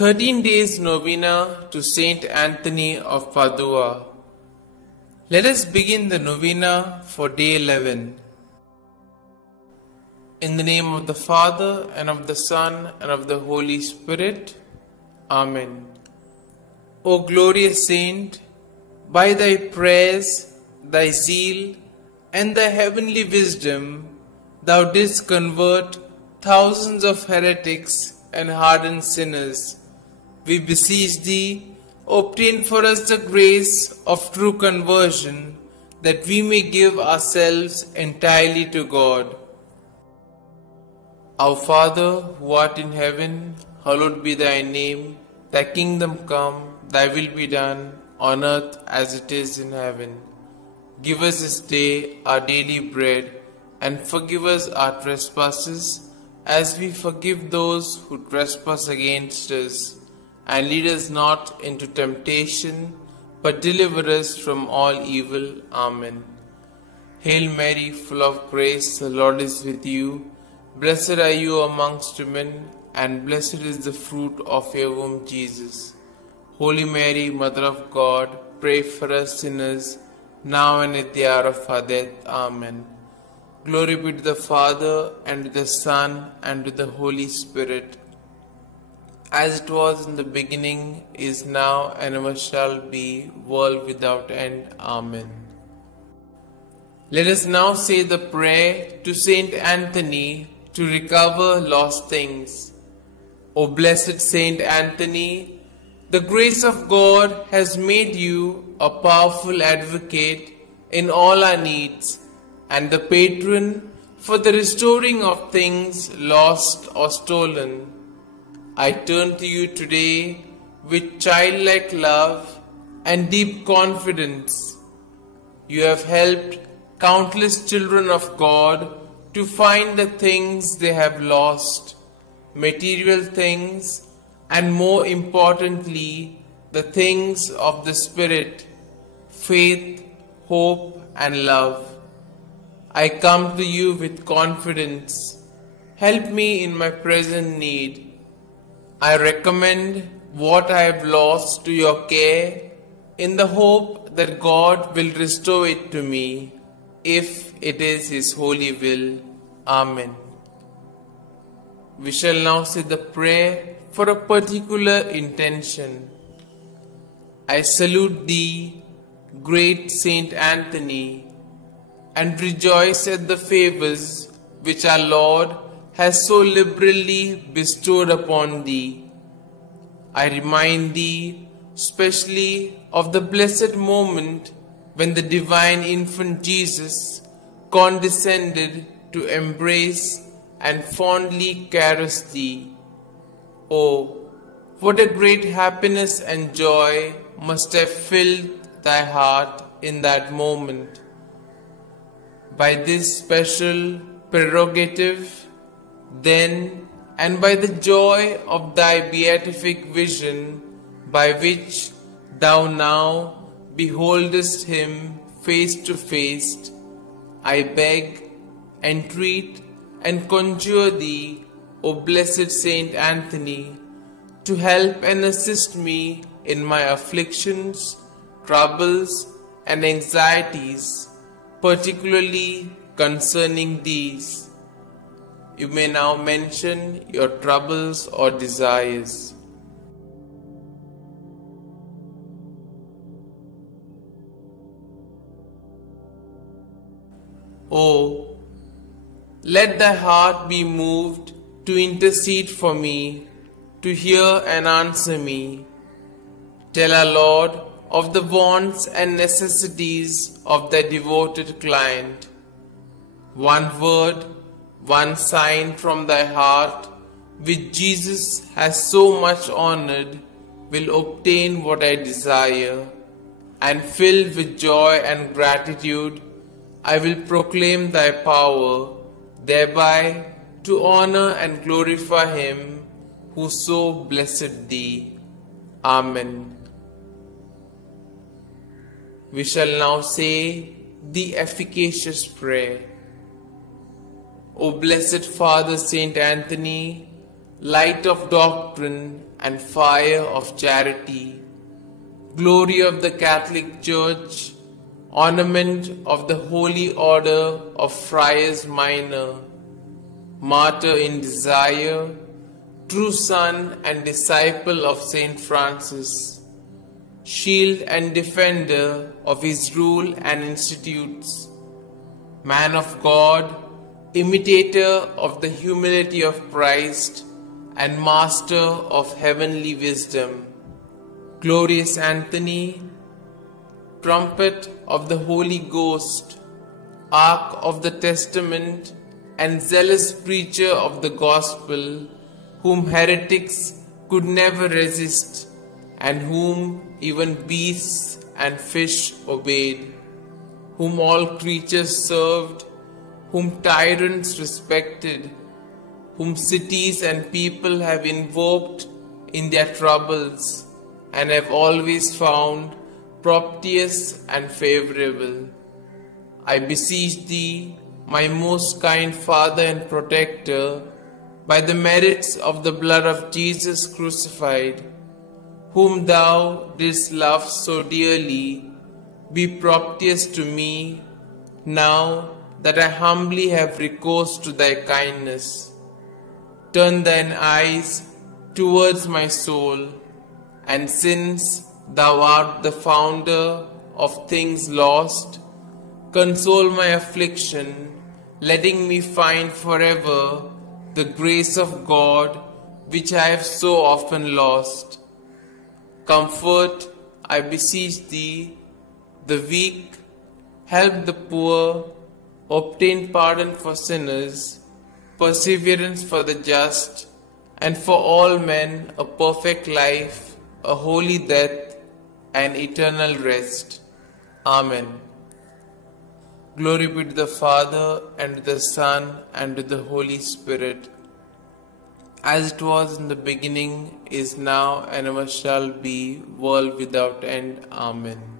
13 days Novena to St Anthony of Padua. Let us begin the Novena for day 11. In the name of the Father, and of the Son, and of the Holy Spirit. Amen. O glorious Saint, by thy prayers, thy zeal, and thy heavenly wisdom, thou didst convert thousands of heretics and hardened sinners. We beseech thee, obtain for us the grace of true conversion, that we may give ourselves entirely to God. Our Father, who art in heaven, hallowed be thy name. Thy kingdom come, thy will be done, on earth as it is in heaven. Give us this day our daily bread, and forgive us our trespasses, as we forgive those who trespass against us. And lead us not into temptation, but deliver us from all evil. Amen. Hail Mary, full of grace, the Lord is with you. Blessed are you amongst women, and blessed is the fruit of your womb, Jesus. Holy Mary, Mother of God, pray for us sinners, now and at the hour of our death. Amen. Glory be to the Father, and to the Son, and to the Holy Spirit, as it was in the beginning, is now, and ever shall be, world without end. Amen. Let us now say the prayer to St Anthony to recover lost things. O blessed St Anthony, the grace of God has made you a powerful advocate in all our needs, and the patron for the restoring of things lost or stolen. I turn to you today with childlike love and deep confidence. You have helped countless children of God to find the things they have lost, material things, and more importantly, the things of the Spirit, faith, hope, and love. I come to you with confidence. Help me in my present need. I recommend what I have lost to your care, in the hope that God will restore it to me, if it is His holy will. Amen. We shall now say the prayer for a particular intention. I salute thee, great Saint Anthony, and rejoice at the favors which our Lord has so liberally bestowed upon thee. I remind thee specially of the blessed moment when the divine infant Jesus condescended to embrace and fondly caress thee. Oh, what a great happiness and joy must have filled thy heart in that moment. By this special prerogative, then, and by the joy of thy beatific vision, by which thou now beholdest him face to face, I beg, entreat, and conjure thee, O blessed Saint Anthony, to help and assist me in my afflictions, troubles, and anxieties, particularly concerning these. You may now mention your troubles or desires. Oh, let thy heart be moved to intercede for me, to hear and answer me. Tell our Lord of the wants and necessities of thy devoted client. One word, one sign from thy heart, which Jesus has so much honored, will obtain what I desire, and filled with joy and gratitude, I will proclaim thy power, thereby to honor and glorify him who so blessed thee. Amen. We shall now say the efficacious prayer. O blessed Father St Anthony, light of doctrine and fire of charity, glory of the Catholic Church, ornament of the Holy Order of Friars Minor, martyr in desire, true son and disciple of St. Francis, shield and defender of his rule and institutes, man of God, imitator of the humility of Christ, and master of heavenly wisdom, glorious Anthony, trumpet of the Holy Ghost, ark of the Testament, and zealous preacher of the gospel, whom heretics could never resist, and whom even beasts and fish obeyed, whom all creatures served, whom tyrants respected, whom cities and people have invoked in their troubles, and have always found propitious and favorable. I beseech thee, my most kind Father and Protector, by the merits of the blood of Jesus crucified, whom thou didst love so dearly, be propitious to me, now that I humbly have recourse to thy kindness. Turn thine eyes towards my soul, and since thou art the founder of things lost, console my affliction, letting me find forever the grace of God which I have so often lost. Comfort, I beseech thee, the weak, help the poor, obtain pardon for sinners, perseverance for the just, and for all men a perfect life, a holy death, and eternal rest. Amen. Glory be to the Father, and to the Son, and to the Holy Spirit, as it was in the beginning, is now, and ever shall be, world without end. Amen.